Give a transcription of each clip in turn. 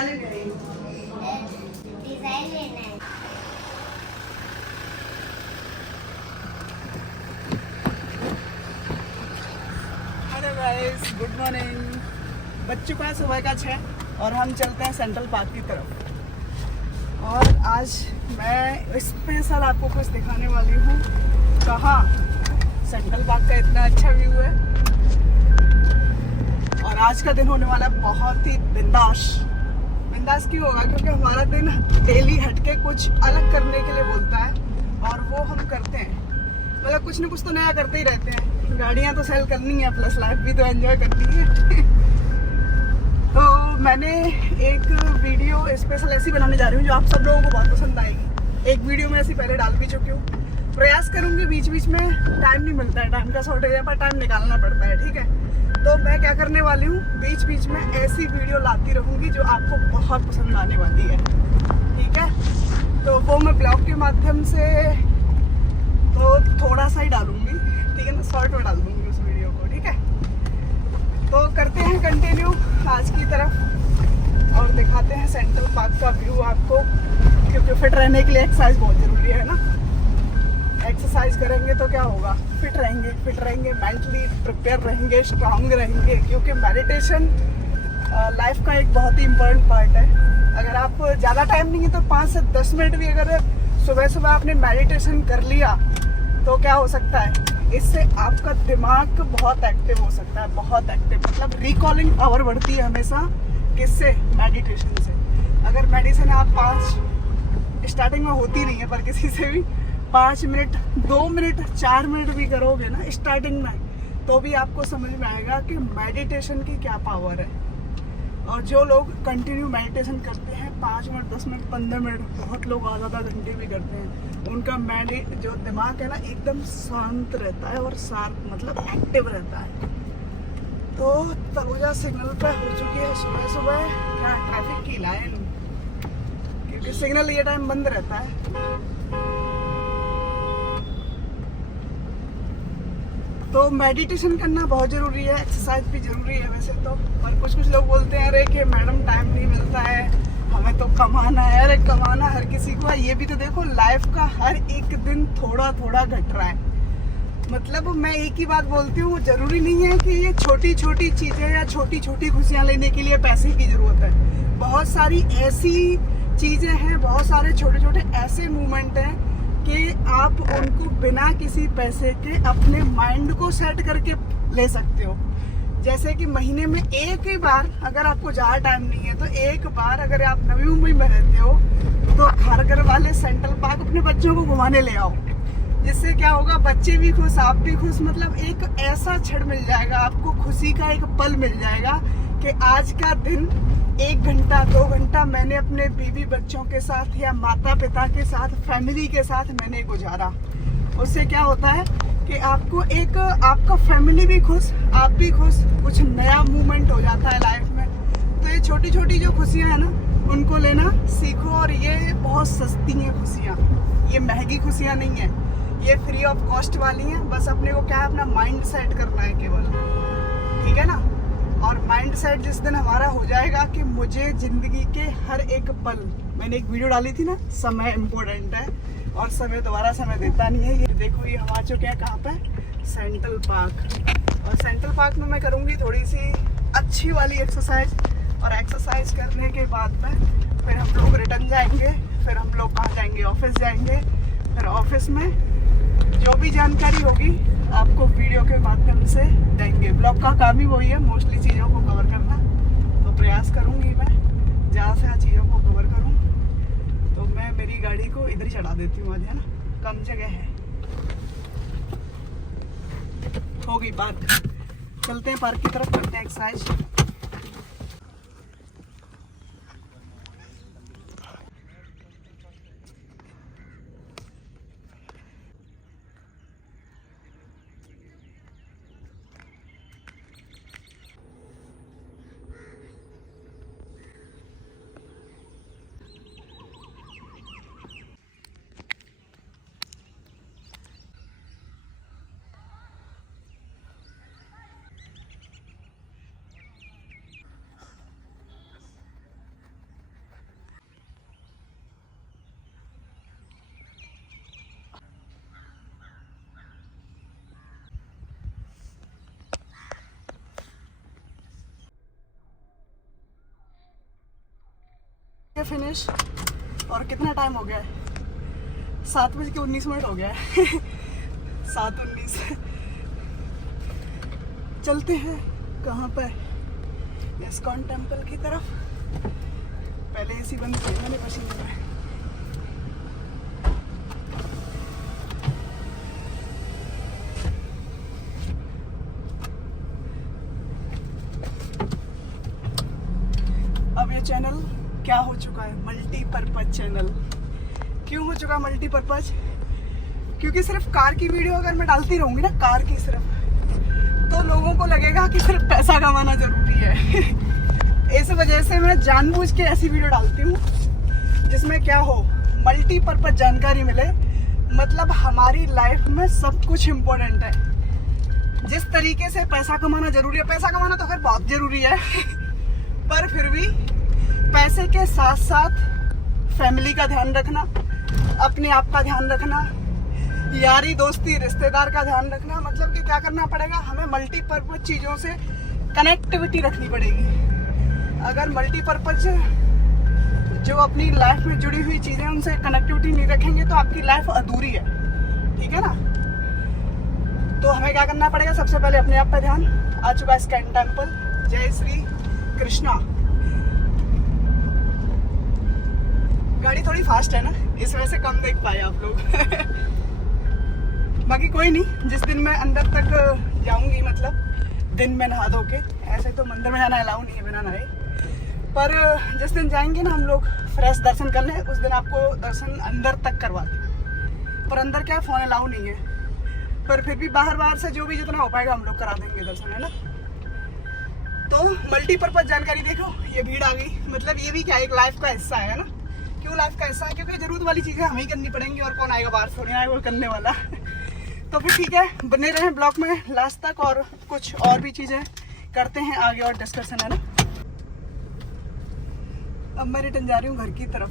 क्या लेने आई हो? डिजाइन लेना है। Hello guys, good morning. बज चुका है सुबह का 6 और हम चलते हैं सेंट्रल पार्क की तरफ। और आज मैं स्पेशल आपको कुछ दिखाने वाली हूँ। कहाँ? सेंट्रल पार्क का इतना अच्छा व्यू है और आज का दिन होने वाला है बहुत ही बिंदास। बिंदास क्यों होगा? क्योंकि हमारा दिन डेली हटके कुछ अलग करने के लिए बोलता है और वो हम करते हैं। मतलब कुछ ना कुछ तो नया करते ही रहते हैं। गाड़ियाँ तो सेल करनी है, प्लस लाइफ भी तो एंजॉय करनी है। तो मैंने एक वीडियो स्पेशल ऐसी बनाने जा रही हूँ जो आप सब लोगों को बहुत पसंद आएगी। एक वीडियो में ऐसी पहले डाल भी चुकी हूँ। प्रयास करूँगी, बीच बीच में टाइम नहीं मिलता है, टाइम का शॉर्टेज है, पर टाइम निकालना पड़ता है, ठीक है। तो मैं क्या करने वाली हूँ, बीच बीच में ऐसी वीडियो लाती रहूँगी जो आपको बहुत पसंद आने वाली है, ठीक है। तो वो मैं ब्लॉग के माध्यम से तो थोड़ा सा ही डालूंगी, ठीक है ना, शॉर्ट में डाल दूंगी उस वीडियो को, ठीक है। तो करते हैं कंटिन्यू आज की तरफ और दिखाते हैं सेंट्रल पार्क का व्यू आपको, क्योंकि फिट रहने के लिए एक्सरसाइज बहुत ज़रूरी है ना। एक्सरसाइज करेंगे तो क्या होगा, फिट रहेंगे, मेंटली प्रिपेयर रहेंगे, स्ट्रांग रहेंगे, क्योंकि मेडिटेशन लाइफ का एक बहुत ही इम्पोर्टेंट पार्ट है। अगर आप ज़्यादा टाइम नहीं है तो 5 से 10 मिनट भी अगर सुबह सुबह आपने मेडिटेशन कर लिया तो क्या हो सकता है, इससे आपका दिमाग बहुत एक्टिव हो सकता है, बहुत एक्टिव, मतलब रिकॉलिंग पावर बढ़ती है हमेशा। किससे? मेडिटेशन से। अगर मेडिटेशन आप 5 स्टार्टिंग में होती नहीं है, पर किसी से भी 5 मिनट, 2 मिनट, 4 मिनट भी करोगे ना स्टार्टिंग में, तो भी आपको समझ में आएगा कि मेडिटेशन की क्या पावर है। और जो लोग कंटिन्यू मेडिटेशन करते हैं 5 मिनट, 10 मिनट, 15 मिनट, बहुत लोग आधा घंटे भी करते हैं, उनका जो दिमाग है ना एकदम शांत रहता है और शार्प, मतलब एक्टिव रहता है। तो तलुजा सिग्नल पे हो चुकी है सुबह सुबह, क्या ट्रैफिक की लाइन, क्योंकि सिग्नल ये टाइम बंद रहता है। तो मेडिटेशन करना बहुत ज़रूरी है, एक्सरसाइज भी ज़रूरी है वैसे तो। और कुछ लोग बोलते हैं अरे कि मैडम टाइम नहीं मिलता है, हमें तो कमाना है। अरे कमाना हर किसी को है, ये भी तो देखो लाइफ का हर एक दिन थोड़ा थोड़ा घट रहा है। मतलब मैं एक ही बात बोलती हूँ, ज़रूरी नहीं है कि ये छोटी छोटी चीज़ें या छोटी छोटी खुशियाँ लेने के लिए पैसे की ज़रूरत है। बहुत सारी ऐसी चीज़ें हैं, बहुत सारे छोटे छोटे ऐसे मूवमेंट हैं कि आप उनको बिना किसी पैसे के अपने माइंड को सेट करके ले सकते हो। जैसे कि महीने में एक ही बार, अगर आपको ज़्यादा टाइम नहीं है तो एक बार, अगर आप नवी मुंबई में रहते हो तो घर वाले सेंट्रल पार्क अपने बच्चों को घुमाने ले आओ। जिससे क्या होगा, बच्चे भी खुश, आप भी खुश, मतलब एक ऐसा क्षण मिल जाएगा आपको, खुशी का एक पल मिल जाएगा कि आज का दिन 1 घंटा 2 घंटा मैंने अपने बीवी बच्चों के साथ या माता पिता के साथ, फैमिली के साथ मैंने गुजारा। उससे क्या होता है कि आपको एक, आपका फैमिली भी खुश, आप भी खुश, कुछ नया मूवमेंट हो जाता है लाइफ में। तो ये छोटी छोटी जो खुशियाँ हैं ना, उनको लेना सीखो। और ये बहुत सस्ती हैं खुशियाँ, ये महंगी खुशियाँ नहीं है, ये फ्री ऑफ कॉस्ट वाली हैं। बस अपने को क्या है, अपना माइंड सेट करना है केवल, ठीक है ना। और माइंड सेट जिस दिन हमारा हो जाएगा कि मुझे जिंदगी के हर एक पल, मैंने एक वीडियो डाली थी ना, समय इम्पोर्टेंट है और समय दोबारा समय देता नहीं है। ये देखो, ये हम आ चुके हैं कहाँ पे, सेंट्रल पार्क। और सेंट्रल पार्क में मैं करूँगी थोड़ी सी अच्छी वाली एक्सरसाइज, और एक्सरसाइज करने के बाद में फिर हम लोग रिटर्न जाएंगे। फिर हम लोग कहाँ जाएंगे, ऑफिस जाएंगे। फिर ऑफिस में जो भी जानकारी होगी आपको वीडियो के माध्यम से देंगे। ब्लॉग का काम ही वही है, मोस्टली चीज़ों को कवर करना। तो प्रयास करूँगी मैं ज़्यादा से ज़्यादा चीज़ों को कवर करूँ। तो मैं मेरी गाड़ी को इधर ही चढ़ा देती हूँ आज, है ना, कम जगह है। हो गई पार्क, चलते हैं पार्क की तरफ, करते हैं एक्सरसाइज। फिनिश। और कितना टाइम हो गया है? 7:19 हो गया है। 7:19। चलते हैं कहाँ पे? इस्कॉन टेम्पल की तरफ। पहले एसी बंद किया मैंने पसीने में। अब ये चैनल क्या हो चुका है? Multipurpose channel. क्यों हो चुका मल्टीपर्पज? क्योंकि सिर्फ कार की वीडियो अगर मैं डालती रहूंगी ना, कार की सिर्फ, तो लोगों को लगेगा कि सिर्फ पैसा कमाना जरूरी है। इस वजह से मैं जानबूझ के ऐसी वीडियो डालती हूँ जिसमें क्या हो, मल्टीपर्पज जानकारी मिले। मतलब हमारी लाइफ में सब कुछ इम्पोर्टेंट है। जिस तरीके से पैसा कमाना जरूरी है, पैसा कमाना तो खैर बहुत जरूरी है, पर फिर भी पैसे के साथ साथ फैमिली का ध्यान रखना, अपने आप का ध्यान रखना, यारी दोस्ती रिश्तेदार का ध्यान रखना। मतलब कि क्या करना पड़ेगा हमें? मल्टीपर्पज चीज़ों से कनेक्टिविटी रखनी पड़ेगी। अगर मल्टीपर्पज जो अपनी लाइफ में जुड़ी हुई चीज़ें उनसे कनेक्टिविटी नहीं रखेंगे तो आपकी लाइफ अधूरी है। ठीक है ना? तो हमें क्या करना पड़ेगा? सबसे पहले अपने आप पे ध्यान। आ चुका है इस्कॉन टेम्पल। जय श्री कृष्णा। गाड़ी थोड़ी फास्ट है ना, इस वजह से कम देख पाए आप लोग। बाकी कोई नहीं, जिस दिन मैं अंदर तक जाऊंगी, मतलब दिन में नहा धो के, ऐसे तो मंदिर में जाना अलाउ नहीं है बिना नहाए, पर जिस दिन जाएंगे ना हम लोग फ्रेश दर्शन करने, उस दिन आपको दर्शन अंदर तक करवा दें। पर अंदर क्या फ़ोन अलाउ नहीं है, पर फिर भी बाहर से जो भी जितना हो पाएगा हम लोग करा देंगे दर्शन, है ना। तो मल्टीपर्पज जानकारी देखो, ये भीड़ आ गई, मतलब ये भी क्या एक लाइफ का हिस्सा है ना। क्यों लाइफ का हिस्सा है? क्योंकि जरूरत वाली चीज़ें हमें ही करनी पड़ेंगी, और कौन आएगा बाहर, थोड़ी आएगा वो करने वाला। तो फिर ठीक है, बने रहें ब्लॉग में लास्ट तक, और कुछ और भी चीज़ें करते हैं आगे और डिस्कशन, है ना। अब मैं रिटर्न जा रही हूँ घर की तरफ।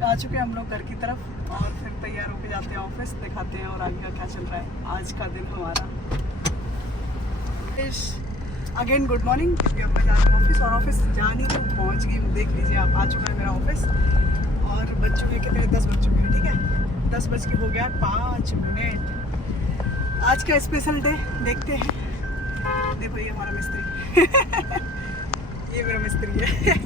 आ चुके हैं हम लोग घर की तरफ, और फिर तैयार होके जाते हैं ऑफिस, दिखाते हैं और आगे का क्या चल रहा है आज का दिन हमारा। अगेन गुड मॉर्निंग, क्योंकि अब मैं जा रही हूँ ऑफिस, और ऑफिस जा नहीं तो पहुँच गई, देख लीजिए आप, आ चुका है मेरा ऑफिस। और बज चुके कितने? 10 बज चुके हैं। ठीक है, 10 बज के हो गया 5 मिनट। आज का स्पेशल डे देखते हैं। देखो ये हमारा मिस्त्री। ये मेरा मिस्त्री है।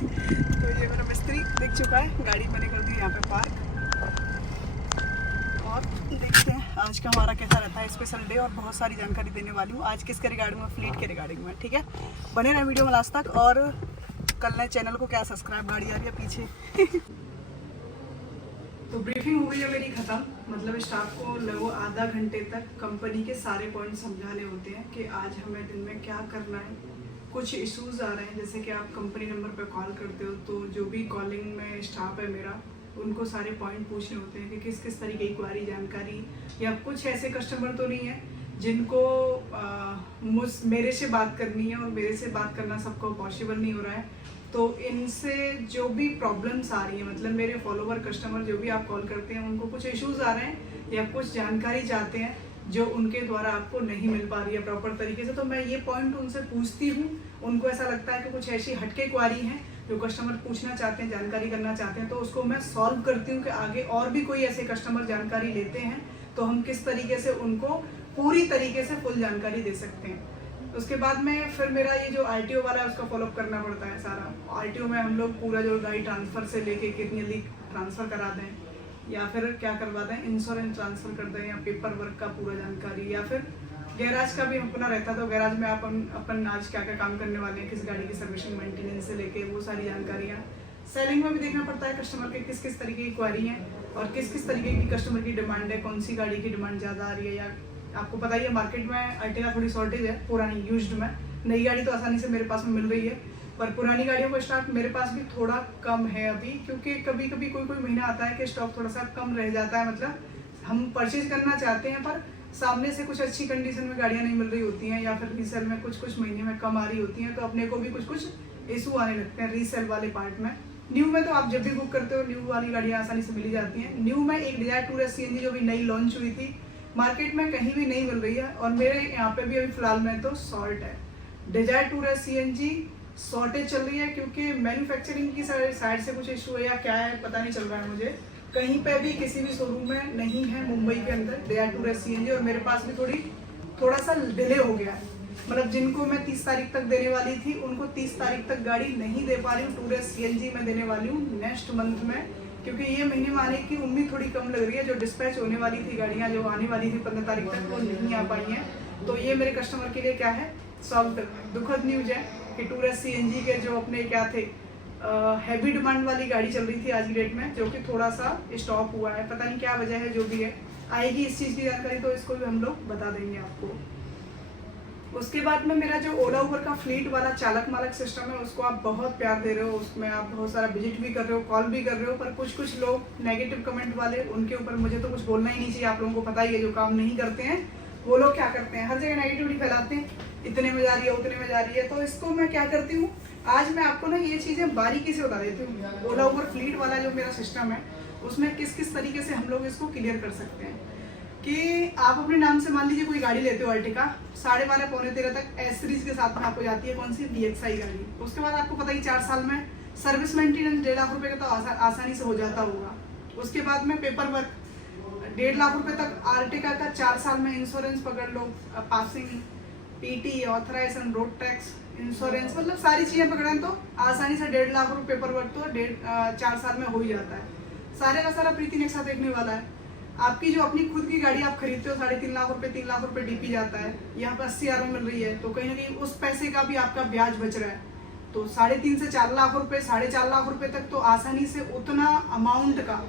तो ये मेरा मिस्त्री दिख चुका है, गाड़ी मैंने कर दी यहाँ पे पार्क। और देखते हैं आज का हमारा कैसा रहता है स्पेशल डे, और बहुत सारी जानकारी देने वाली हूँ आज किसके रिगार्डिंग में, फ्लीट के रिगार्डिंग में। ठीक है, बने रहे वीडियो में लास्ट तक, और कर लें चैनल को क्या सब्सक्राइब, गाड़ी आ रही है पीछे। तो ब्रीफिंग हो गई है मेरी ख़त्म, मतलब स्टाफ को लगभग आधा घंटे तक कंपनी के सारे पॉइंट समझाने होते हैं कि आज हमें दिन में क्या करना है। कुछ इश्यूज आ रहे हैं, जैसे कि आप कंपनी नंबर पर कॉल करते हो तो जो भी कॉलिंग में स्टाफ है मेरा, उनको सारे पॉइंट पूछने होते हैं कि किस किस तरीके की क्वारी जानकारी, या कुछ ऐसे कस्टमर तो नहीं है जिनको मेरे से बात करनी है, और मेरे से बात करना सबको पॉसिबल नहीं हो रहा है। तो इनसे जो भी प्रॉब्लम्स आ रही हैं, मतलब मेरे फॉलोवर कस्टमर जो भी आप कॉल करते हैं, उनको कुछ इश्यूज आ रहे हैं या कुछ जानकारी चाहते हैं जो उनके द्वारा आपको नहीं मिल पा रही है प्रॉपर तरीके से, तो मैं ये पॉइंट उनसे पूछती हूँ। उनको ऐसा लगता है कि कुछ ऐसी हटके क्वारी हैं जो कस्टमर पूछना चाहते हैं, जानकारी करना चाहते हैं, तो उसको मैं सॉल्व करती हूँ कि आगे और भी कोई ऐसे कस्टमर जानकारी लेते हैं तो हम किस तरीके से उनको पूरी तरीके से फुल जानकारी दे सकते हैं। उसके बाद में फिर मेरा ये जो RTO वाला है उसका फॉलोअप करना पड़ता है सारा। RTO में हम लोग पूरा जो गाड़ी ट्रांसफ़र से लेके कितनी जल्दी ट्रांसफ़र करा दें, या फिर क्या करवाते हैं, इंश्योरेंस ट्रांसफ़र कर दें, या पेपर वर्क का पूरा जानकारी, या फिर गैराज का भी अपना रहता, तो गैराज में अपन आज क्या क्या काम करने वाले हैं, किस गाड़ी की सर्विसिंग मेंटेनेंस से लेके वो सारी जानकारियाँ। सेलिंग में भी देखना पड़ता है कस्टमर के किस किस तरीके की क्वारी हैं, और किस किस तरीके की कस्टमर की डिमांड है, कौन सी गाड़ी की डिमांड ज़्यादा आ रही है। या आपको पता ही है मार्केट में अर्टिगा थोड़ी शॉर्टेज है पुरानी यूज्ड में, नई गाड़ी तो आसानी से मेरे पास में मिल रही है, पर पुरानी गाड़ियों का स्टॉक मेरे पास भी थोड़ा कम है अभी, क्योंकि कभी कभी कोई महीना आता है कि स्टॉक थोड़ा सा कम रह जाता है, मतलब हम परचेज करना चाहते हैं पर सामने से कुछ अच्छी कंडीशन में गाड़ियाँ नहीं मिल रही होती हैं, या फिर रीसेल में कुछ महीने में कम आ रही होती हैं, तो अपने को भी कुछ इशू आने लगते हैं रीसेल वाले पार्ट में। न्यू में तो आप जब भी बुक करते हो न्यू वाली गाड़ियाँ आसानी से मिल जाती हैं। न्यू में एक डिजायर टूरस CNG जो भी नई लॉन्च हुई थी, मार्केट में कहीं भी नहीं मिल रही है, और मेरे यहाँ पे भी अभी फिलहाल में तो शॉर्ट है। डिजायर टूरस CNG शॉर्टेज चल रही है, क्योंकि मैन्युफैक्चरिंग की साइड से कुछ इशू है या क्या है पता नहीं चल रहा है मुझे। कहीं पे भी किसी भी शोरूम में नहीं है मुंबई के अंदर डिजायर टूरस CNG, और मेरे पास भी थोड़ा सा डिले हो गया है। मतलब जिनको मैं 30 तारीख तक देने वाली थी उनको 30 तारीख तक गाड़ी नहीं दे पा रही हूँ। टूरस CNG में देने वाली हूँ नेक्स्ट मंथ में, क्योंकि ये महीने में आने की उम्मीद थोड़ी कम लग रही है। जो डिस्पैच होने वाली थी गाड़ियाँ जो आने वाली थी 15 तारीख तक, वो नहीं आ पाई हैं। तो ये मेरे कस्टमर के लिए क्या है, दुखद न्यूज है कि टूरस CNG के जो अपने क्या थे हैवी डिमांड वाली गाड़ी चल रही थी आज की डेट में, जो कि थोड़ा सा स्टॉप हुआ है। पता नहीं क्या वजह है, जो भी है आएगी इस चीज़ की जानकारी तो इसको भी हम लोग बता देंगे आपको। उसके बाद में मेरा जो ओला उबर का फ्लीट वाला चालक मालक सिस्टम है, उसको आप बहुत प्यार दे रहे हो, उसमें आप बहुत सारा विजिट भी कर रहे हो, कॉल भी कर रहे हो, पर कुछ लोग नेगेटिव कमेंट वाले, उनके ऊपर मुझे तो कुछ बोलना ही नहीं चाहिए। आप लोगों को पता ही है जो काम नहीं करते हैं वो लोग क्या करते हैं, हर जगह नेगेटिविटी फैलाते हैं, इतने में जा रही है उतने में जा रही है। तो इसको मैं क्या करती हूँ, आज मैं आपको ना ये चीज़ें बारीकी से बता देती हूँ। ओला उबर फ्लीट वाला जो मेरा सिस्टम है उसमें किस तरीके से हम लोग इसको क्लियर कर सकते हैं कि आप अपने नाम से मान लीजिए कोई गाड़ी लेते हो अर्टिका, 12:30 पौने 13 तक एस सीरीज के साथ में आपको जाती है कौन सी, DXi गाड़ी। उसके बाद आपको पता ही 4 साल में सर्विस मेंटेनेंस 1.5 लाख रुपए का तो आसानी से हो जाता होगा। उसके बाद में पेपर वर्क 1.5 लाख रुपए तक अर्टिका का 4 साल में इंश्योरेंस पकड़ लो, passing, PT, authorization, road tax, insurance, मतलब सारी चीज़ें पकड़ें तो आसानी से 1.5 लाख रुपए पेपर वर्क तो 4 साल में हो ही जाता है। सारे का सारा प्रीति ने एक साथ देखने वाला है। आपकी जो अपनी खुद की गाड़ी आप खरीदते हो 3.5 लाख रुपए 3 लाख रुपए DP जाता है, यहाँ पर 80,000 में मिल रही है, तो कहीं ना कहीं उस पैसे का भी आपका ब्याज बच रहा है। तो 3.5 से 4 लाख रुपए 4.5 लाख रुपए तक तो आसानी से उतना अमाउंट का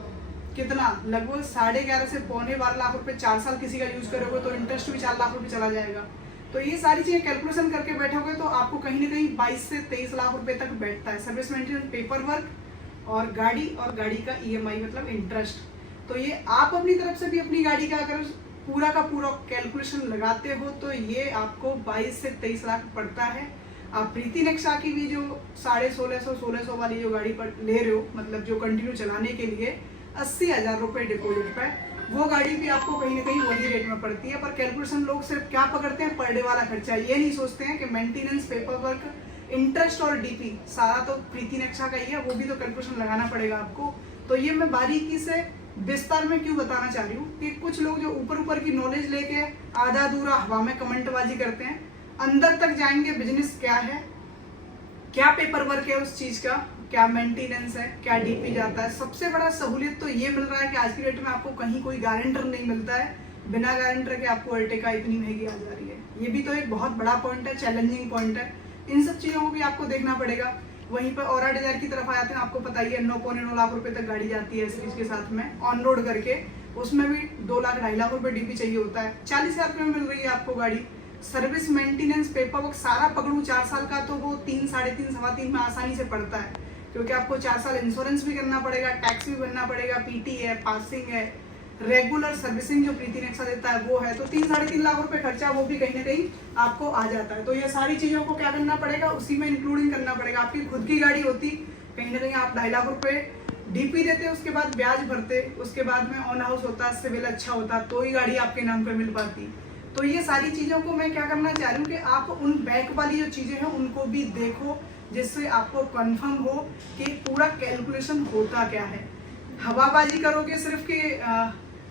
कितना लगभग 11.5 से पौने 12 लाख रुपए 4 साल किसी का यूज करोगे तो इंटरेस्ट भी 4 लाख रुपए चला जाएगा। तो ये सारी चीजें कैलकुलेशन करके बैठोगे तो आपको कहीं ना कहीं 22 से 23 लाख रुपए तक बैठता है सर्विस मेंटेनेंस, पेपर वर्क और गाड़ी का EMI मतलब इंटरेस्ट। तो ये आप अपनी तरफ से भी अपनी गाड़ी का अगर पूरा का पूरा कैलकुलेशन लगाते हो तो ये आपको 22 से 23 लाख पड़ता है। आप प्रीति नेक्सा की भी जो 1650 वाली जो गाड़ी पर ले रहे हो, मतलब जो कंटिन्यू चलाने के लिए 80,000 रुपये डिपोजिट पे, वो गाड़ी भी आपको कहीं ना कहीं वही रेट में पड़ती है। पर कैलकुलेशन लोग सिर्फ क्या पकड़ते हैं, पर डे वाला खर्चा, ये नहीं सोचते हैं कि मेंटेनेंस, पेपर वर्क, इंटरेस्ट और DP सारा तो प्रीति नेक्सा का ही है, वो भी तो कैलकुलेशन लगाना पड़ेगा आपको। तो ये मैं बारीकी से विस्तार में क्यों बताना चाह रही हूँ कि कुछ लोग जो ऊपर की नॉलेज लेके आधा अधूरा हवा में कमेंटबाजी करते हैं, अंदर तक जाएंगे बिजनेस क्या है, क्या पेपर वर्क है उस चीज का, क्या मेंटेनेंस है, क्या DP जाता है। सबसे बड़ा सहूलियत तो ये मिल रहा है कि आज की डेट में आपको कहीं कोई गारंटर नहीं मिलता है, बिना गारंटर के आपको अर्टिका इतनी महंगी आ जा रही है। ये भी तो एक बहुत बड़ा पॉइंट है, चैलेंजिंग पॉइंट है। इन सब चीजों को भी आपको देखना पड़ेगा। वहीं पर औरा डिजायर की तरफ आते हैं, आपको पता ही है 9.9 लाख रुपए तक गाड़ी जाती है सीरीज के साथ में ऑन रोड करके, उसमें भी 2 लाख 2.5 लाख रुपए DP चाहिए होता है। 40,000 रुपये में मिल रही है आपको गाड़ी। सर्विस मेंटेनेंस पेपर वर्क सारा पकड़ूं 4 साल का तो वो 3, 3.5, 3.25 में आसानी से पड़ता है, क्योंकि आपको 4 साल इंश्योरेंस भी करना पड़ेगा, टैक्स भी भरना पड़ेगा, PT है, पासिंग है, रेगुलर सर्विसिंग जो प्रीति नेक्सा देता है वो है, तो 3, 3.5 लाख रुपए खर्चा वो भी कहीं ना कहीं आपको आ जाता है। तो ये सारी चीजों को क्या करना पड़ेगा, उसी में इंक्लूडिंग करना पड़ेगा। आपकी खुद की गाड़ी होती कहीं ना कहीं आप 2.5 लाख रुपए DP देते, उसके बाद ब्याज भरते, उसके बाद में ऑन हाउस होता, सिविल अच्छा होता, तो ही गाड़ी आपके नाम पे मिल पाती। तो ये सारी चीजों को मैं क्या करना चाह रही हूँ कि आप उन बैक वाली जो चीजें हैं उनको भी देखो, जिससे आपको कंफर्म हो कि पूरा कैलकुलेशन होता क्या है। हवाबाजी करोगे सिर्फ कि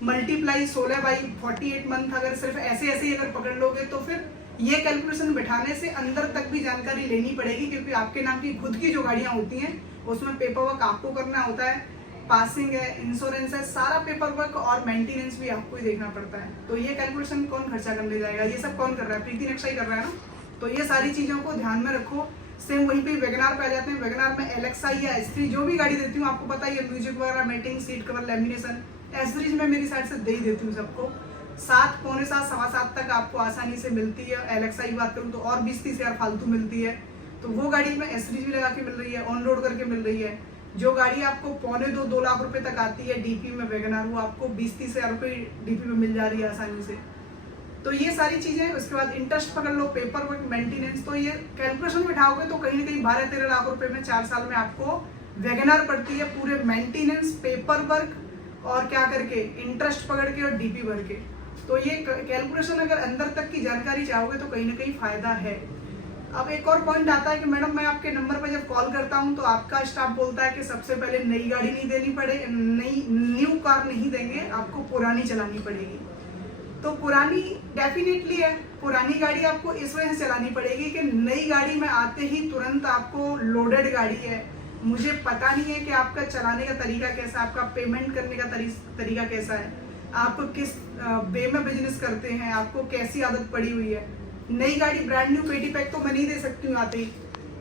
मल्टीप्लाई 16/48 मंथ अगर सिर्फ ऐसे ही अगर पकड़ लोगे तो फिर ये कैलकुलेशन बिठाने से अंदर तक भी जानकारी लेनी पड़ेगी, क्योंकि आपके नाम की खुद की जो गाड़ियां होती हैं उसमें पेपर वर्क आपको करना होता है, पासिंग है, इंश्योरेंस है, सारा पेपर वर्क और मेंटेनेंस भी आपको ही देखना पड़ता है। तो ये कैलकुलेशन कौन खर्चा करने जाएगा, ये सब कौन कर रहा है, प्रीति नेक्सा ही कर रहा है ना। तो ये सारी चीजों को ध्यान में रखो। सेम वहीं पे वैगनार पे आ जाते हैं। वैगनार में LXi या S3 जो भी गाड़ी देती हूँ आपको पता ही है, म्यूजिक वगैरह, मेटिंग, सीट कवर, लेमिनेशन, एसरीज में मेरी साइड से दे ही देती हूँ सबको। 7, पौने 7, सवा 7 तक आपको आसानी से मिलती है। LXi की बात करूँ तो और 20-30 हज़ार फालतू मिलती है, तो वो गाड़ी में एसरीज भी लगा के मिल रही है, ऑन रोड करके मिल रही है। जो गाड़ी आपको 2.25-2 लाख रुपए तक आती है DP में वैगनार, वो आपको 20-30 हज़ार रुपये DP में मिल जा रही है आसानी से। तो ये सारी चीजें, उसके बाद इंटरेस्ट पकड़ लो, पेपर वर्क, मेंटेनेंस, तो ये कैलकुलेशन बिठाओगे तो कहीं ना कहीं 12-13 लाख रुपए में 4 साल में आपको वैगनआर पड़ती है, पूरे मेंटेनेंस, पेपर वर्क और क्या करके इंटरेस्ट पकड़ के और डीपी भर के। तो ये कैलकुलेशन अगर अंदर तक की जानकारी चाहोगे तो कहीं ना कहीं फायदा है। अब एक और पॉइंट आता है कि मैडम मैं आपके नंबर पर जब कॉल करता हूं तो आपका स्टाफ बोलता है कि सबसे पहले नई गाड़ी नहीं देनी पड़े, न्यू कार नहीं देंगे, आपको पुरानी चलानी पड़ेगी। तो पुरानी डेफिनेटली है, पुरानी गाड़ी आपको इस वजह से चलानी पड़ेगी कि नई गाड़ी में आते ही तुरंत आपको लोडेड गाड़ी है, मुझे पता नहीं है कि आपका चलाने का तरीका कैसा है, आपका पेमेंट करने का तरीका कैसा है, आप किस वे में बिजनेस करते हैं, आपको कैसी आदत पड़ी हुई है। नई गाड़ी ब्रांड न्यू पेटी पैक तो मैं नहीं दे सकती हूँ आते ही।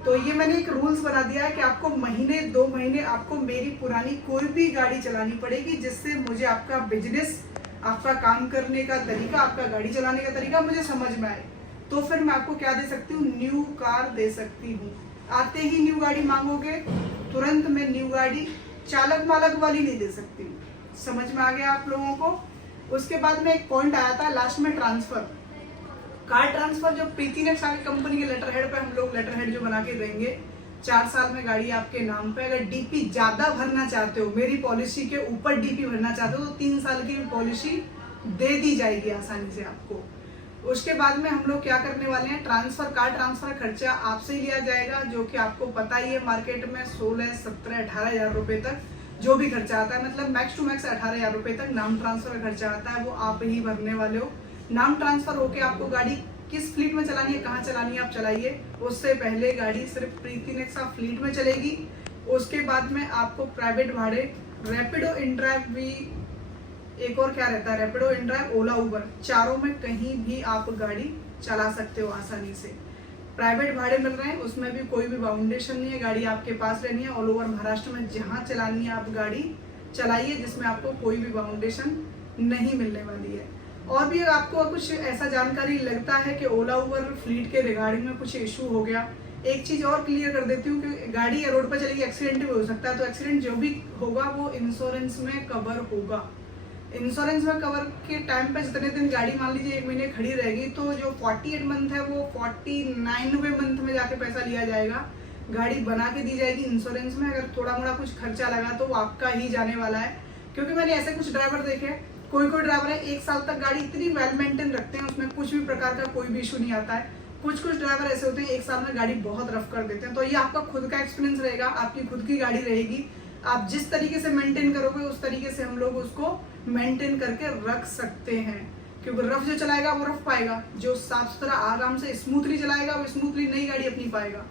तो ये मैंने एक रूल्स बना दिया है कि आपको महीने 2 महीने आपको मेरी पुरानी कोई भी गाड़ी चलानी पड़ेगी, जिससे मुझे आपका बिजनेस, आपका काम करने का तरीका, आपका गाड़ी चलाने का तरीका मुझे समझ में आए। तो फिर मैं आपको क्या दे सकती हूँ, न्यू कार दे सकती हूँ। आते ही न्यू गाड़ी मांगोगे, तुरंत मैं न्यू गाड़ी चालक मालक वाली नहीं दे सकती हूँ। समझ में आ गया आप लोगों को। उसके बाद में एक पॉइंट आया था लास्ट में, ट्रांसफर, कार ट्रांसफर। जो प्रीति ने कंपनी के लेटर हेड पे हम लोग लेटर हेड जो बना के देंगे, 4 साल में गाड़ी आपके नाम पे, अगर डीपी ज्यादा भरना चाहते हो, मेरी पॉलिसी के ऊपर डीपी भरना चाहते हो तो 3 साल की पॉलिसी दे दी जाएगी आसानी से आपको। उसके बाद में हम लोग क्या करने वाले हैं, ट्रांसफर, कार ट्रांसफर खर्चा आपसे ही लिया जाएगा, जो कि आपको पता ही है मार्केट में 16, 17, 18 हजार रुपए तक जो भी खर्चा आता है, मतलब मैक्स टू मैक्स 18 हजार रुपए तक नाम ट्रांसफर का खर्चा आता है, वो आप ही भरने वाले हो। नाम ट्रांसफर होके आपको गाड़ी किस फ्लीट में चलानी है, कहाँ चलानी है, आप चलाइए। उससे पहले गाड़ी सिर्फ प्रीति नेक्सा फ्लीट में चलेगी। उसके बाद में आपको प्राइवेट भाड़े, रैपिडो, इनड्राइव भी, एक और क्या रहता है, रैपिडो, इनड्राइव, ओला, उबर, चारों में कहीं भी आप गाड़ी चला सकते हो आसानी से। प्राइवेट भाड़े मिल रहे हैं, उसमें भी कोई भी बाउंडेशन नहीं है, गाड़ी आपके पास रहनी है। ऑल ओवर महाराष्ट्र में जहाँ चलानी है आप गाड़ी चलाइए, जिसमें आपको कोई भी बाउंडेशन नहीं मिलने वाली है। और भी आपको कुछ ऐसा जानकारी लगता है कि ओला उबर फ्लीट के रिगार्डिंग में कुछ इशू हो गया, एक चीज और क्लियर कर देती हूँ कि गाड़ी रोड पर चलेगी, एक्सीडेंट भी हो सकता है, तो एक्सीडेंट जो भी होगा वो इंश्योरेंस में कवर होगा। इंश्योरेंस में कवर के टाइम पे जितने दिन गाड़ी मान लीजिए 1 महीने खड़ी रहेगी, तो जो 48 मंथ है वो 49वें मंथ में जाके पैसा लिया जाएगा, गाड़ी बना के दी जाएगी इंश्योरेंस में। अगर थोड़ा मोड़ा कुछ खर्चा लगा तो वो आपका ही जाने वाला है, क्योंकि मैंने ऐसे कुछ ड्राइवर देखे, कोई ड्राइवर है 1 साल तक गाड़ी इतनी वेल मेंटेन रखते हैं, उसमें कुछ भी प्रकार का कोई भी इशू नहीं आता है। कुछ ड्राइवर ऐसे होते हैं 1 साल में गाड़ी बहुत रफ कर देते हैं। तो ये आपका खुद का एक्सपीरियंस रहेगा, आपकी खुद की गाड़ी रहेगी, आप जिस तरीके से मेंटेन करोगे उस तरीके से हम लोग उसको मेंटेन करके रख सकते हैं। क्योंकि रफ जो चलाएगा वो रफ पाएगा, जो साफ सुथरा आराम से स्मूथली चलाएगा वो स्मूथली नई गाड़ी अपनी पाएगा।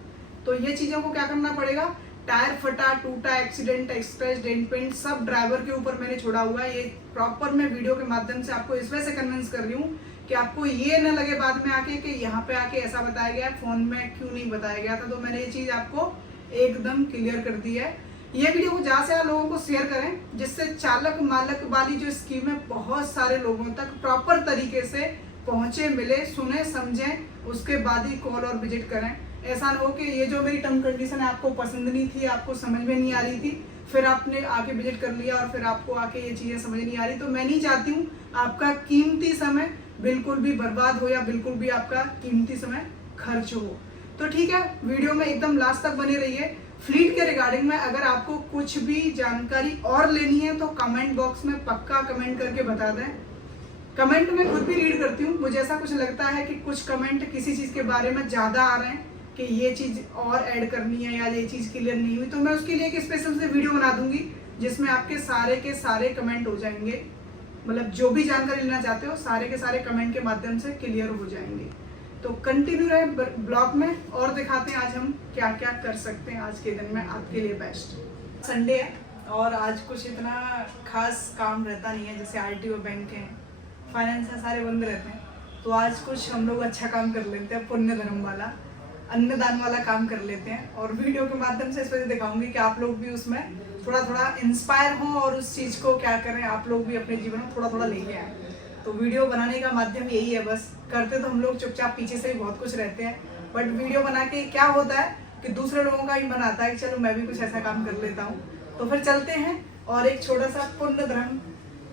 तो ये चीजों को क्या करना पड़ेगा, टायर फटा, टूटा, एक्सीडेंट, स्क्रैच, डेंट, पेंट सब ड्राइवर के ऊपर मैंने छोड़ा हुआ है। ये प्रॉपर मैं वीडियो के माध्यम से आपको इस वजह से कन्विंस कर रही हूँ कि आपको ये न लगे बाद में आके कि यहाँ पे आके ऐसा बताया गया, फोन में क्यों नहीं बताया गया था। तो मैंने ये चीज आपको एकदम क्लियर कर दी है। ये वीडियो को ज्यादा से ज्यादा लोगों को शेयर करें, जिससे चालक मालक वाली जो स्कीम है बहुत सारे लोगों तक प्रॉपर तरीके से पहुंचे, मिले, सुने, समझें, उसके बाद ही कॉल और विजिट करें। ऐसा ना हो कि ये जो मेरी टर्म कंडीशन है आपको पसंद नहीं थी, आपको समझ में नहीं आ रही थी, फिर आपने आके विजिट कर लिया और फिर आपको आके ये चीजें समझ नहीं आ रही। तो मैं नहीं चाहती हूँ आपका कीमती समय बिल्कुल भी बर्बाद हो या बिल्कुल भी आपका कीमती समय खर्च हो। तो ठीक है, वीडियो में एकदम लास्ट तक बने रहिए। फ्लीट के रिगार्डिंग में अगर आपको कुछ भी जानकारी और लेनी है तो कमेंट बॉक्स में पक्का कमेंट करके बता दें। कमेंट में खुद भी रीड करती हूँ, मुझे ऐसा कुछ लगता है कि कुछ कमेंट किसी चीज के बारे में ज्यादा आ रहे हैं कि ये चीज और ऐड करनी है या ये चीज क्लियर नहीं हुई, तो मैं उसके लिए एक स्पेशल से वीडियो बना दूंगी जिसमें आपके सारे के सारे कमेंट हो जाएंगे। मतलब जो भी जानकारी लेना चाहते हो सारे के सारे कमेंट के माध्यम से क्लियर हो जाएंगे। तो कंटिन्यू रहे ब्लॉग में और दिखाते हैं आज हम क्या क्या कर सकते हैं आज के दिन में आपके लिए बेस्ट। संडे है और आज कुछ इतना खास काम रहता नहीं है, जैसे आरटीओ, बैंक है, फाइनेंस है, सारे बंद रहते हैं। तो आज कुछ हम लोग अच्छा काम कर लेते हैं, पुण्य धर्म वाला, अन्नदान वाला काम कर लेते हैं। और वीडियो के माध्यम से इस वजह दिखाऊंगी कि आप लोग भी उसमें थोड़ा थोड़ा इंस्पायर हो और उस चीज को क्या करें, आप लोग भी अपने जीवन में थोड़ा थोड़ा लेके आए। तो वीडियो बनाने का माध्यम यही है, बस करते तो हम लोग चुपचाप पीछे से भी बहुत कुछ रहते हैं, बट वीडियो बना के क्या होता है कि दूसरे लोगों का भी मन आता है कि चलो मैं भी कुछ ऐसा काम कर लेता हूँ। तो फिर चलते हैं और एक छोटा सा पुण्य धर्म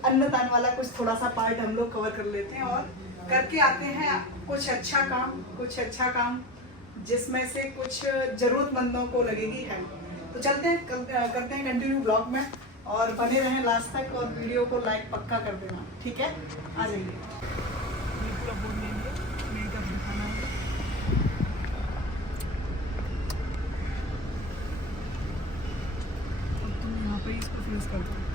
अन्नदान वाला कुछ थोड़ा सा पार्ट हम लोग कवर कर लेते हैं और करके आते हैं कुछ अच्छा काम जिसमें से कुछ जरूरतमंदों को लगेगी है। तो चलते हैं करते हैं कंटिन्यू ब्लॉग में और बने रहें लास्ट तक और वीडियो को लाइक पक्का कर देना, ठीक है? आ जाइए। ये पूरा बोर्ड ले लीजिए, मेरी तरफ दिखाना है। अब तुम यहाँ पे इसको फेस कर दो।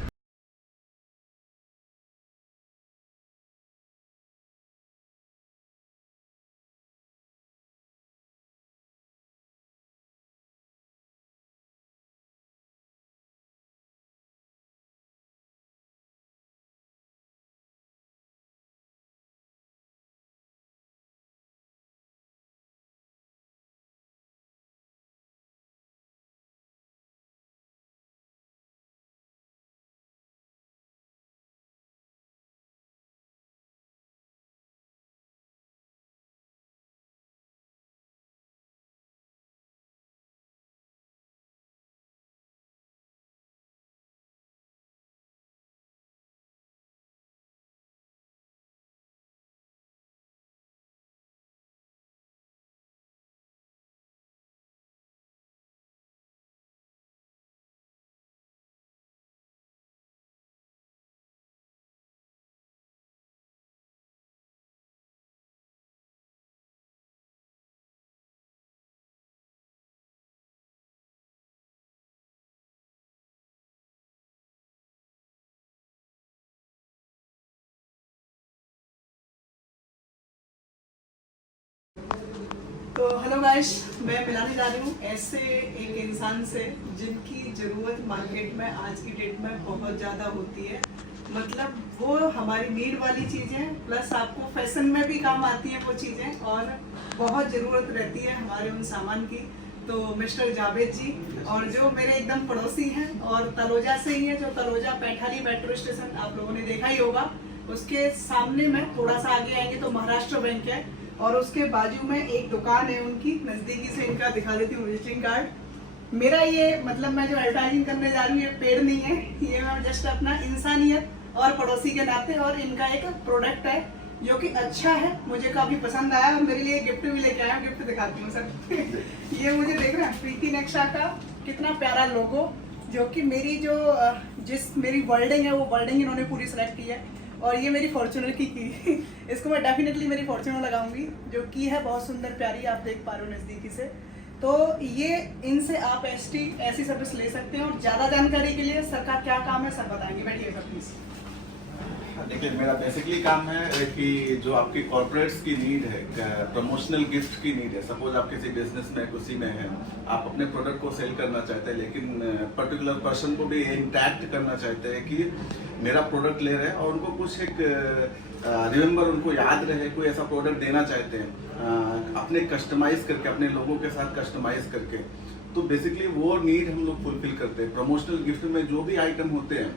तो हेलो गाइस, मैं मिलाने जा रही हूँ ऐसे एक इंसान से जिनकी ज़रूरत मार्केट में आज की डेट में बहुत ज़्यादा होती है। मतलब वो हमारी नीड वाली चीज़ें प्लस आपको फैशन में भी काम आती हैं वो चीज़ें और बहुत ज़रूरत रहती है हमारे उन सामान की। तो मिस्टर जावेद जी, और जो मेरे एकदम पड़ोसी हैं और तलोजा से ही है, जो तलोजा पैठाली मेट्रो स्टेशन आप लोगों ने देखा ही होगा, उसके सामने में थोड़ा सा आगे आएंगे तो महाराष्ट्र बैंक है और उसके बाजू में एक दुकान है उनकी। नज़दीकी से इनका दिखा देती हूँ विजिटिंग कार्ड। मेरा ये मतलब मैं जो एडवर्टाइजिंग करने जा रही हूँ ये पेड नहीं है, ये मैं जस्ट अपना इंसानियत और पड़ोसी के नाते, और इनका एक प्रोडक्ट है जो कि अच्छा है, मुझे काफ़ी पसंद आया और मेरे लिए गिफ्ट भी लेके आया हूँ। गिफ्ट दिखाती हूँ सर। ये मुझे देख रहे हैं प्रीति नेक्सा का कितना प्यारा लोगो, जो कि मेरी जो मेरी वर्डिंग है वो वर्डिंग इन्होंने पूरी सेलेक्ट की है। और ये मेरी फॉर्च्यूनर की इसको मैं डेफिनेटली मेरी फॉर्च्यूनर लगाऊंगी, जो की है बहुत सुंदर प्यारी, आप देख पा रहे हो नज़दीकी से। तो ये इनसे आप ऐसी सर्विस ले सकते हैं। और ज़्यादा जानकारी के लिए सर का क्या काम है सर बताएंगे, बैठिए सर प्लीज़। देखिए, मेरा बेसिकली काम है कि जो आपकी कॉर्पोरेट्स की नीड है, प्रमोशनल गिफ्ट की नीड है। सपोज आप किसी बिजनेस में किसी में हैं, आप अपने प्रोडक्ट को सेल करना चाहते हैं लेकिन पर्टिकुलर पर्सन को भी इंटैक्ट करना चाहते हैं कि मेरा प्रोडक्ट ले रहे हैं और उनको कुछ एक रिमेंबर उनको याद रहे, कोई ऐसा प्रोडक्ट देना चाहते हैं अपने कस्टमाइज करके, अपने लोगों के साथ कस्टमाइज करके। तो बेसिकली वो नीड हम लोग फुलफिल करते हैं। प्रमोशनल गिफ्ट में जो भी आइटम होते हैं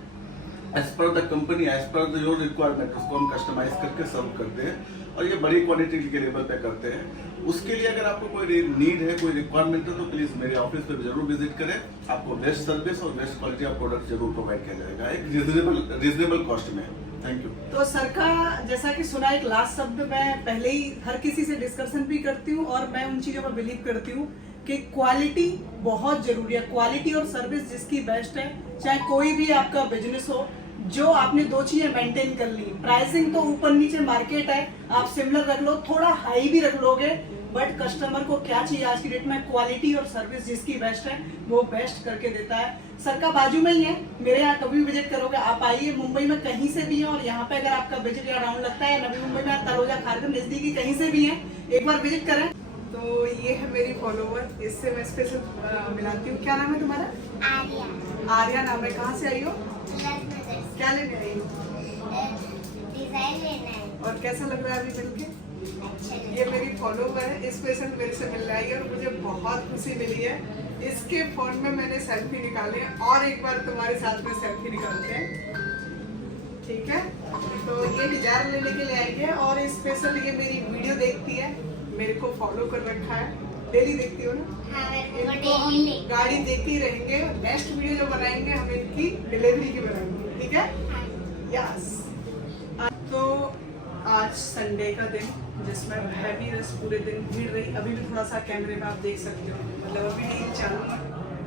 as per the company, as per your requirement, उसको हम कस्टमाइज करके सर्व करते हैं और ये बड़ी क्वांटिटी के लेवल पे करते हैं। उसके लिए अगर आपको कोई नीड है, कोई रिक्वायरमेंट है तो प्लीज मेरे ऑफिस पे जरूर विजिट करें। आपको बेस्ट सर्विस और बेस्ट क्वालिटी ऑफ प्रोडक्ट जरूर प्रोवाइड किया जाएगा एक रिजनेबल कॉस्ट में। Thank you. तो सर का जैसा कि सुना, एक लास्ट शब्द मैं पहले ही हर किसी से डिस्कशन भी करती हूँ और मैं उन चीज़ों पर बिलीव करती हूँ कि क्वालिटी बहुत जरूरी है। क्वालिटी और सर्विस जिसकी बेस्ट है, चाहे कोई भी आपका बिजनेस हो, जो आपने दो चीजें मेंटेन कर ली। प्राइसिंग तो ऊपर नीचे मार्केट है, आप सिमिलर रख लो, थोड़ा हाई भी रख लोगे, बट कस्टमर को क्या चाहिए आज की डेट में, क्वालिटी और सर्विस जिसकी बेस्ट है वो बेस्ट करके देता है। सर का बाजू में ही है, मेरे यहाँ कभी विजिट करोगे आप आइए, मुंबई में कहीं से भी है। और यहाँ पे अगर आपका विजिट या राउंड लगता है नवी मुंबई में, तलोजा खारघर नजदीकी कहीं से भी है, एक बार विजिट करें। तो ये है मेरी फॉलोवर, इससे मैं स्पेशल मिलाती हूँ। क्या नाम है तुम्हारा? आर्या। आर्या नाम है। कहाँ से आई हो? क्या लेने आई हो? डिजाइन लेना है। और कैसा लग रहा है अभी मिलके? अच्छा ये मेरी फॉलोवर है, स्पेशल मेरे से मिल रही है और मुझे बहुत खुशी मिली है। इसके फोन में मैंने सेल्फी निकाली है और एक बार तुम्हारे साथ में सेल्फी निकालते हैं, ठीक है? तो ये डिजायर लेने के लिए आई है और स्पेशल ये मेरी वीडियो देखती है, मेरे को फॉलो कर रखा है, डेली देखती हो ना? हाँ, इनको हम गाड़ी देखते ही रहेंगे। नेक्स्ट वीडियो जो बनाएंगे हम इनकी डिलीवरी की बनाएंगे, ठीक है? यस। तो आज संडे का दिन जिसमें हैवी रस पूरे दिन भीड़ रही। अभी भी थोड़ा सा कैमरे में आप देख सकते हो, मतलब अभी नहीं चालू है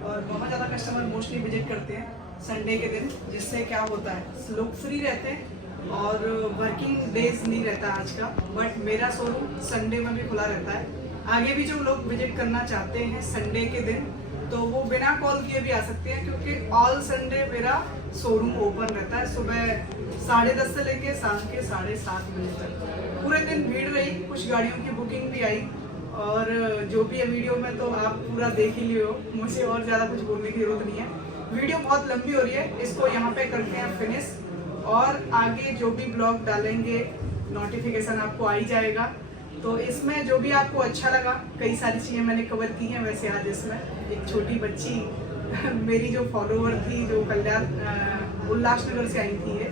और बहुत ज़्यादा कस्टमर मोस्टली विजिट करते हैं संडे के दिन, जिससे क्या होता है लोग फ्री रहते हैं और वर्किंग डेज नहीं रहता आज का। बट मेरा शोरूम संडे में भी खुला रहता है। आगे भी जो लोग विजिट करना चाहते हैं संडे के दिन तो वो बिना कॉल किए भी आ सकते हैं, क्योंकि ऑल संडे मेरा शोरूम ओपन रहता है सुबह 10:30 से लेके शाम के 7:30 बजे तक। पूरे दिन भीड़ रही, कुछ गाड़ियों की बुकिंग भी आई और जो भी है वीडियो में तो आप पूरा देख ही लियो, मुझे और ज़्यादा कुछ बोलने की जरूरत नहीं है। वीडियो बहुत लंबी हो रही है, इसको यहाँ पे करते हैं फिनिश और आगे जो भी ब्लॉग डालेंगे नोटिफिकेशन आपको आ ही जाएगा। तो इसमें जो भी आपको अच्छा लगा, कई सारी चीज़ें मैंने कवर की हैं। वैसे आज इसमें एक छोटी बच्ची मेरी जो फॉलोवर थी, जो कल्याण उल्लासनगर से आई थी ये,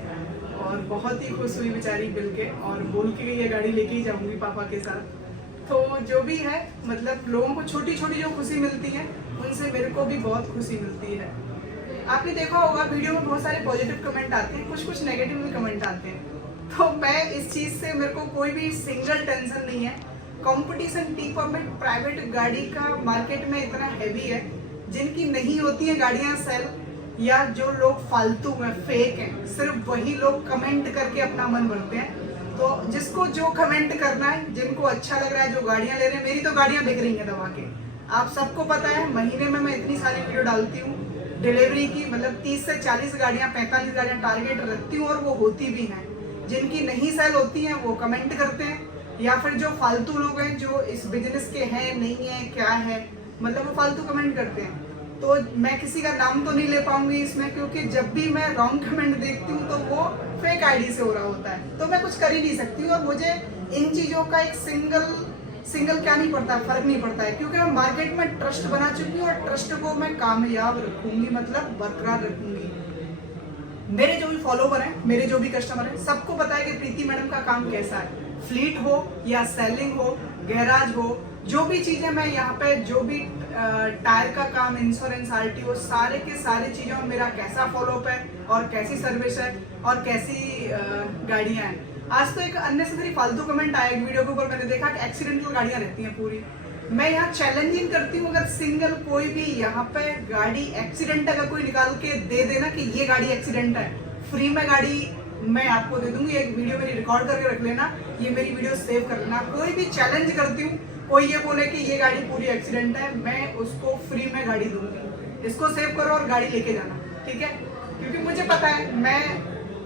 और बहुत ही खुश हुई बेचारी मिल के, और बोल के ये गाड़ी लेके ही जाऊंगी पापा के साथ। तो जो भी है, मतलब लोगों को छोटी छोटी जो खुशी मिलती है उनसे मेरे को भी बहुत खुशी मिलती है। आपने देखा होगा वीडियो में बहुत सारे पॉजिटिव कमेंट आते हैं, कुछ नेगेटिव भी कमेंट आते हैं। तो मैं इस चीज़ से, मेरे को कोई भी सिंगल टेंशन नहीं है। कंपटीशन टी परमिट प्राइवेट गाड़ी का मार्केट में इतना हैवी है, जिनकी नहीं होती है गाड़ियां सेल, या जो लोग फालतू में फेक हैं, सिर्फ वही लोग कमेंट करके अपना मन भरते हैं। तो जिसको जो कमेंट करना है, जिनको अच्छा लग रहा है, जो गाड़ियां ले रहे हैं, मेरी तो गाड़ियां बिक रही हैं दबा के। आप सबको पता है महीने में मैं इतनी सारी वीडियो डालती हूँ डिलीवरी की, मतलब 30 से 40 गाड़ियाँ 45 गाड़ियाँ टारगेट रखती हूँ और वो होती भी हैं। जिनकी नहीं सेल होती हैं वो कमेंट करते हैं, या फिर जो फालतू लोग हैं जो इस बिजनेस के हैं नहीं है क्या है, मतलब वो फालतू कमेंट करते हैं। तो मैं किसी का नाम तो नहीं ले पाऊंगी इसमें, क्योंकि जब भी मैं रॉन्ग कमेंट देखती हूँ तो वो फेक आईडी से हो रहा होता है, तो मैं कुछ कर ही नहीं सकती। और मुझे इन चीज़ों का एक सिंगल क्या नहीं पड़ता, फर्क नहीं पड़ता है, क्योंकि मैं मार्केट में ट्रस्ट बना चुकी हूँ और ट्रस्ट को मैं कामयाब रखूंगी, मतलब बरकरार रखूंगी। मेरे जो भी फॉलोवर हैं, मेरे जो भी कस्टमर हैं, सबको पता है कि प्रीति मैडम का काम कैसा है। फ्लीट हो या सेलिंग हो, गैराज हो, जो भी चीज़ें मैं यहाँ पे, जो भी टायर का काम, इंश्योरेंस, आरटीओ, सारे के सारे चीज़ों में मेरा कैसा फॉलोअप है और कैसी सर्विस है और कैसी गाड़ियाँ हैं। आज तो एक अननेसेसरी फालतू कमेंट आया एक वीडियो के ऊपर, मैंने देखा कि एक्सीडेंटल गाड़ियाँ रहती हैं पूरी। मैं यहाँ चैलेंजिंग करती हूँ, अगर सिंगल कोई भी यहाँ पे गाड़ी एक्सीडेंट अगर कोई निकाल के दे देना कि ये गाड़ी एक्सीडेंट है, फ्री में गाड़ी मैं आपको दे दूंगी। एक वीडियो मेरी रिकॉर्ड करके रख लेना, ये मेरी वीडियो सेव कर लेना। कोई भी चैलेंज करती हूँ, कोई ये बोले कि ये गाड़ी पूरी एक्सीडेंट है, मैं उसको फ्री में गाड़ी दूंगी। इसको सेव करो और गाड़ी लेके जाना, ठीक है? क्योंकि मुझे पता है, मैं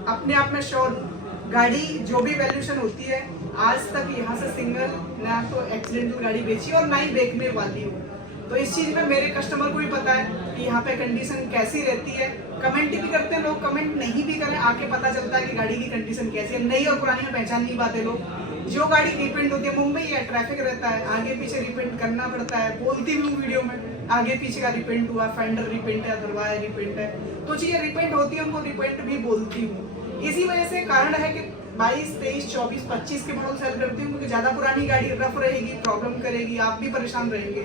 अपने आप में श्योर, गाड़ी जो भी वैल्यूएशन होती है, आज तक यहाँ से सिंगल ना तो एक्सीडेंटल गाड़ी बेची और ना ही बेचने वाली हूँ। तो इस चीज़ में मेरे कस्टमर को भी पता है कि यहाँ पे कंडीशन कैसी रहती है। कमेंट भी करते हैं लोग, कमेंट नहीं भी करें, आके पता चलता है कि गाड़ी की कंडीशन कैसी है। नई और पुरानी में पहचान नहीं पाते लोग। जो गाड़ी रिपेंट होती है, मुंबई है, ट्रैफिक रहता है, आगे पीछे रिपेंट करना पड़ता है। बोलती भी हूँ वीडियो में, आगे पीछे का रिपेंट हुआ, फेंडर रिपेंट है, दरवाजा रिपेंट है, तो चीज़ें रिपेंट होती है, उनको रिपेंट भी बोलती हूँ। इसी वजह से कारण है कि 22, 23, 24, 25 के मॉडल सेल करती हूँ, क्योंकि ज़्यादा पुरानी गाड़ी रफ रहेगी, प्रॉब्लम करेगी, आप भी परेशान रहेंगे,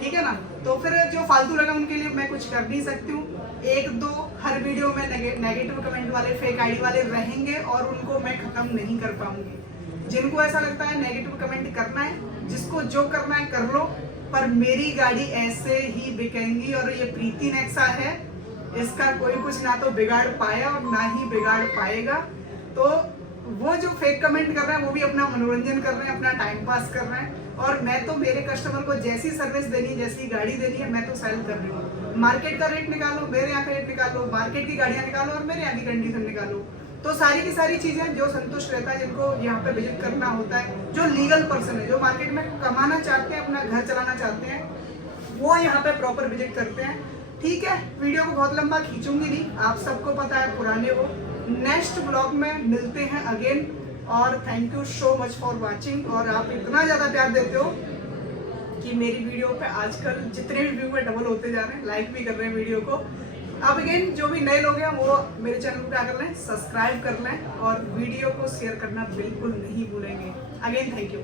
ठीक है ना? तो फिर जो फालतू लगा उनके लिए मैं कुछ कर नहीं सकती हूँ। 1-2 हर वीडियो में नेगेटिव कमेंट वाले, फेक आईडी वाले रहेंगे और उनको मैं खत्म नहीं कर पाऊंगी। जिनको ऐसा लगता है नेगेटिव कमेंट करना है, जिसको जो करना है कर लो, पर मेरी गाड़ी ऐसे ही बिकेंगी। और ये प्रीति नेक्सा है, इसका कोई कुछ ना तो बिगाड़ पाया और ना ही बिगाड़ पाएगा। तो वो जो फेक कमेंट कर रहे हैं वो भी अपना मनोरंजन कर रहे हैं, अपना टाइम पास कर रहे हैं। और मैं तो मेरे कस्टमर को जैसी सर्विस देनी है, जैसी गाड़ी देनी है, मैं तो सेल कर रही हूँ। मार्केट का रेट निकालो, मेरे यहाँ का रेट निकालो, मार्केट की गाड़ियाँ निकालो और मेरे यहाँ की कंडीशन निकालो। तो सारी की सारी चीज़ें जो संतुष्ट रहता है, जिनको यहाँ पे विजिट करना होता है, जो लीगल पर्सन है, जो मार्केट में कमाना चाहते हैं, अपना घर चलाना चाहते हैं, वो यहाँ पे प्रॉपर विजिट करते हैं। ठीक है, वीडियो को बहुत लंबा खींचूंगी नहीं, आप सबको पता है, पुराने हो। नेक्स्ट ब्लॉग में मिलते हैं अगेन, और thank you so much for watching. और आप इतना ज़्यादा प्यार देते हो कि मेरी वीडियो पे आजकल जितने भी व्यू है डबल होते जा रहे हैं, लाइक भी कर रहे हैं वीडियो को। अब अगेन जो भी नए लोग हैं वो मेरे चैनल को क्या कर लें, सब्सक्राइब कर लें और वीडियो को शेयर करना बिल्कुल नहीं भूलेंगे। Again thank you.